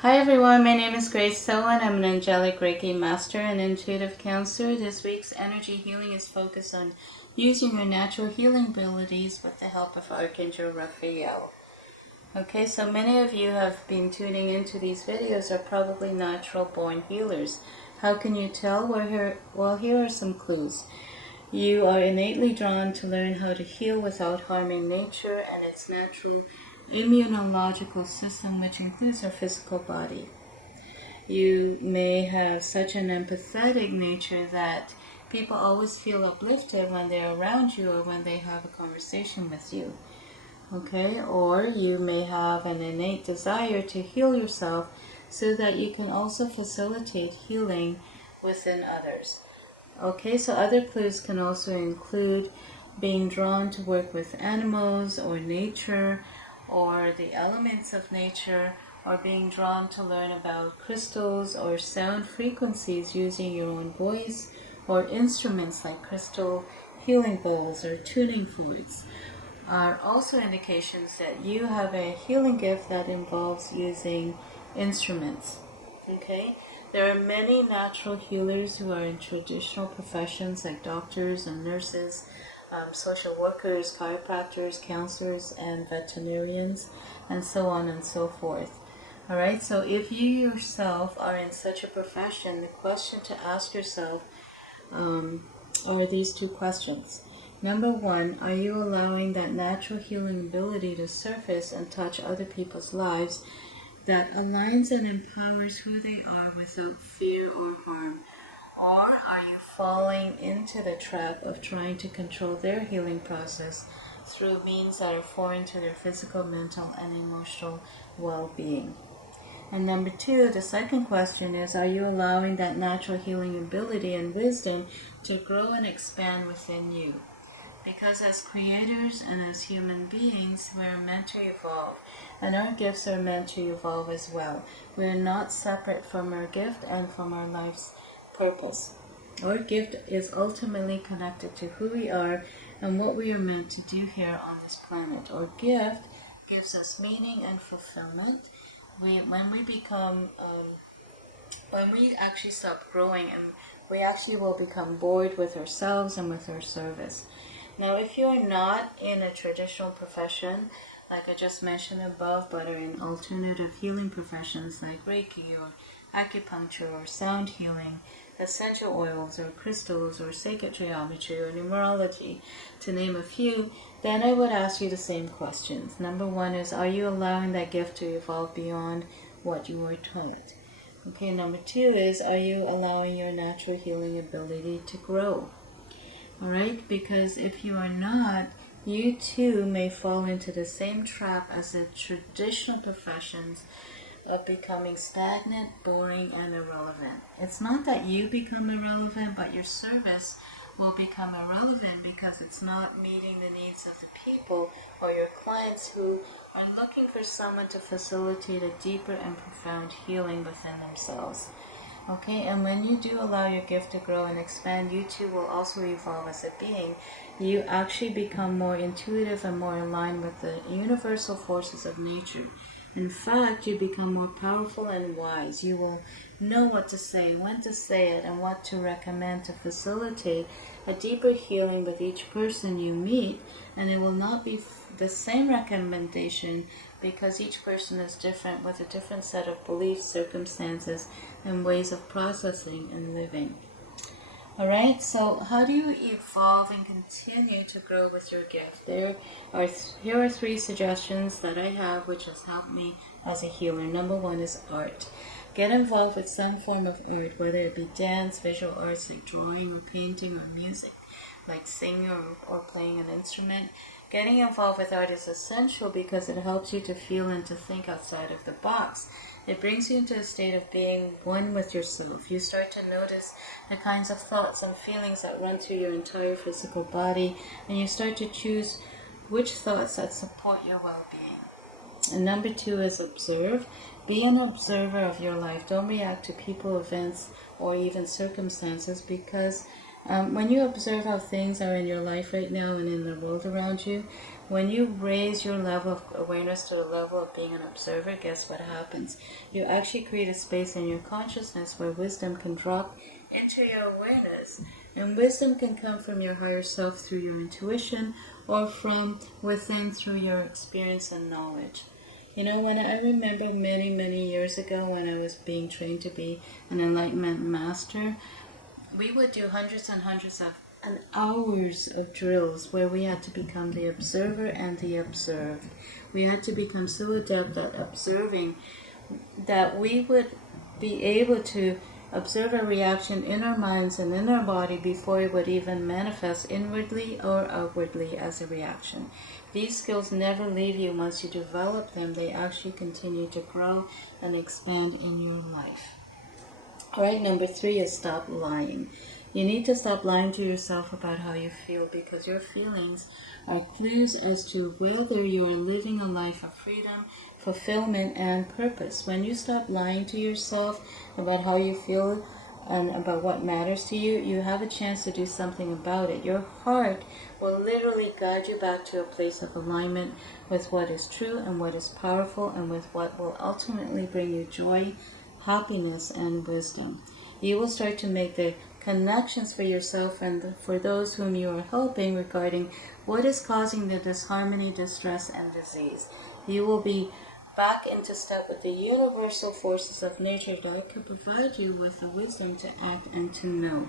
Hi everyone, my name is Grace So and I'm an Angelic Reiki Master and Intuitive Counselor. This week's energy healing is focused on using your natural healing abilities with the help of Archangel Raphael. Okay, so many of you have been tuning into these videos are probably natural born healers. How can you tell? Well, here are some clues. You are innately drawn to learn how to heal without harming nature and its natural immunological system, which includes our physical body. You may have such an empathetic nature that people always feel uplifted when they're around you or when they have a conversation with you. Okay, or you may have an innate desire to heal yourself so that you can also facilitate healing within others. Okay, so other clues can also include being drawn to work with animals or nature or the elements of nature, or being drawn to learn about crystals or sound frequencies using your own voice, or instruments like crystal healing bowls or tuning forks are also indications that you have a healing gift that involves using instruments. Okay? There are many natural healers who are in traditional professions like doctors and nurses, social workers, chiropractors, counselors, and veterinarians, and so on and so forth. All right, so if you yourself are in such a profession, the question to ask yourself are these two questions. Number one, are you allowing that natural healing ability to surface and touch other people's lives that aligns and empowers who they are without fear or harm? Or are you falling into the trap of trying to control their healing process through means that are foreign to their physical, mental, and emotional well-being? And number two, the second question is, are you allowing that natural healing ability and wisdom to grow and expand within you? Because as creators and as human beings, we're meant to evolve, and our gifts are meant to evolve as well. We're not separate from our gift and from our life's purpose. Our gift is ultimately connected to who we are and what we are meant to do here on this planet. Our gift gives us meaning and fulfillment. When we actually stop growing, and we actually will become bored with ourselves and with our service. Now, if you are not in a traditional profession, like I just mentioned above, but are in alternative healing professions like Reiki or acupuncture or sound healing, essential oils or crystals or sacred geometry or numerology, to name a few, then I would ask you the same questions. Number one is, are you allowing that gift to evolve beyond what you were taught? Okay, number two is, are you allowing your natural healing ability to grow? Alright, because if you are not, you too may fall into the same trap as the traditional professions of becoming stagnant, boring, and irrelevant. It's not that you become irrelevant, but your service will become irrelevant because it's not meeting the needs of the people or your clients who are looking for someone to facilitate a deeper and profound healing within themselves. Okay, and when you do allow your gift to grow and expand, you too will also evolve as a being. You actually become more intuitive and more aligned with the universal forces of nature. In fact, you become more powerful and wise. You will know what to say, when to say it, and what to recommend to facilitate a deeper healing with each person you meet. And it will not be the same recommendation because each person is different with a different set of beliefs, circumstances, and ways of processing and living. Alright, so how do you evolve and continue to grow with your gift? Here are three suggestions that I have which has helped me as a healer. Number one is art. Get involved with some form of art, whether it be dance, visual arts like drawing or painting, or music like singing or playing an instrument. Getting involved with art is essential because it helps you to feel and to think outside of the box. It brings you into a state of being one with yourself. You start to notice the kinds of thoughts and feelings that run through your entire physical body, and you start to choose which thoughts that support your well-being. And number two is observe. Be an observer of your life. Don't react to people, events, or even circumstances, because when you observe how things are in your life right now and in the world around you, When you raise your level of awareness to the level of being an observer, guess what happens? You actually create a space in your consciousness where wisdom can drop into your awareness. And wisdom can come from your higher self through your intuition, or from within through your experience and knowledge. When I remember many, many years ago when I was being trained to be an enlightenment master, we would do hundreds and hundreds of hours of drills where we had to become the observer and the observed. We had to become so adept at observing that we would be able to observe a reaction in our minds and in our body before it would even manifest inwardly or outwardly as a reaction. These skills never leave you once you develop them. They actually continue to grow and expand in your life. Alright, number 3 is stop lying. You need to stop lying to yourself about how you feel, because your feelings are clues as to whether you are living a life of freedom, fulfillment, and purpose. When you stop lying to yourself about how you feel and about what matters to you, you have a chance to do something about it. Your heart will literally guide you back to a place of alignment with what is true and what is powerful, and with what will ultimately bring you joy, happiness, and wisdom. You will start to make the connections for yourself and for those whom you are helping regarding what is causing the disharmony, distress, and disease. You will be back into step with the universal forces of nature that can provide you with the wisdom to act and to know.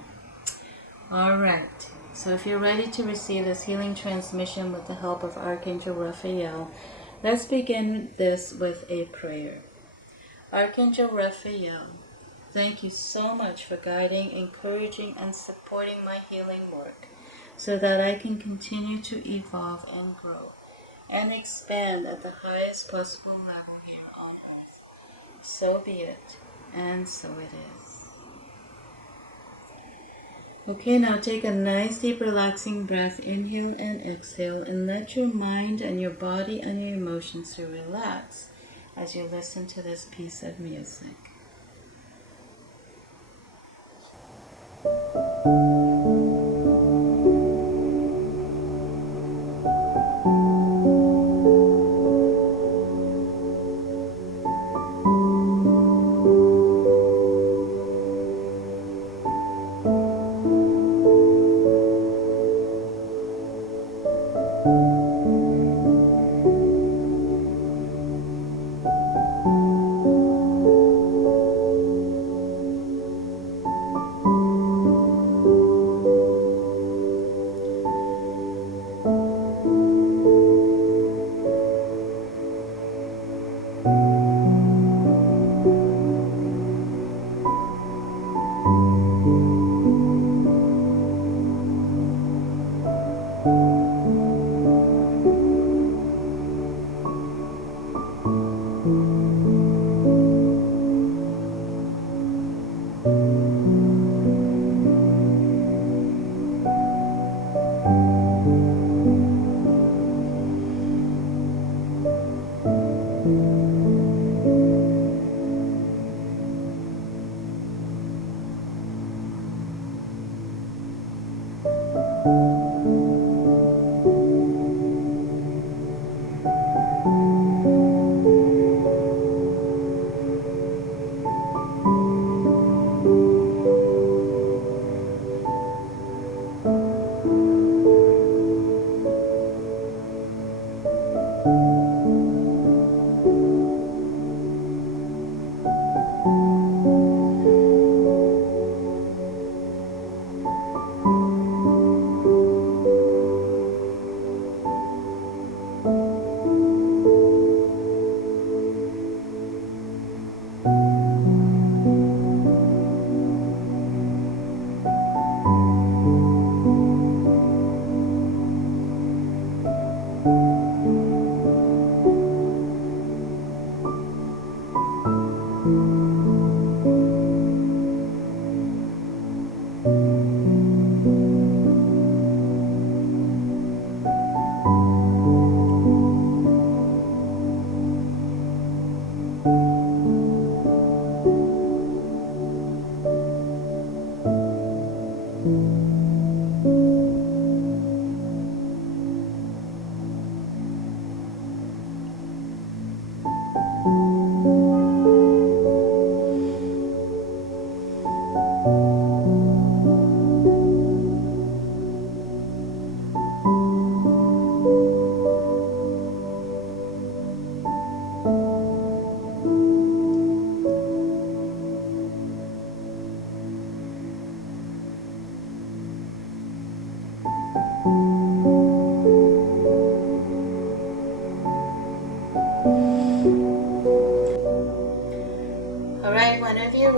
Alright, so if you're ready to receive this healing transmission with the help of Archangel Raphael, let's begin this with a prayer. Archangel Raphael, thank you so much for guiding, encouraging, and supporting my healing work so that I can continue to evolve and grow and expand at the highest possible level here on earth. So be it, and so it is. Okay, now take a nice deep relaxing breath, inhale and exhale, and let your mind and your body and your emotions to relax as you listen to this piece of music.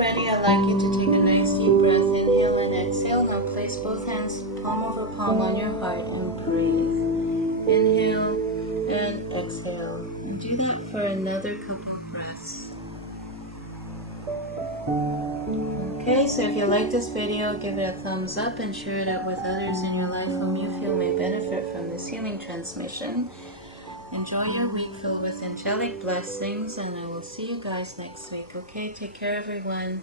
ready, I'd like you to take a nice deep breath. Inhale and exhale. Now place both hands palm over palm on your heart and breathe. Inhale and exhale. And do that for another couple of breaths. Okay, so if you like this video, give it a thumbs up and share it out with others in your life whom you feel may benefit from this healing transmission. Enjoy your week filled with angelic blessings, and I will see you guys next week. Okay, take care everyone.